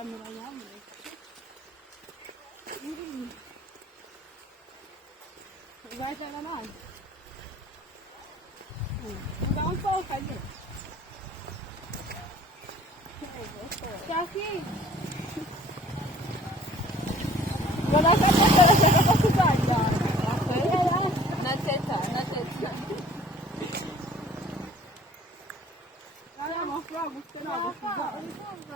camera namin eh. Vai pegar nós. Vou dar um pouco ali. Tá aqui. Vou dar essa porta, chega pra cidade. Na teta. Olha, mostra logo, você não.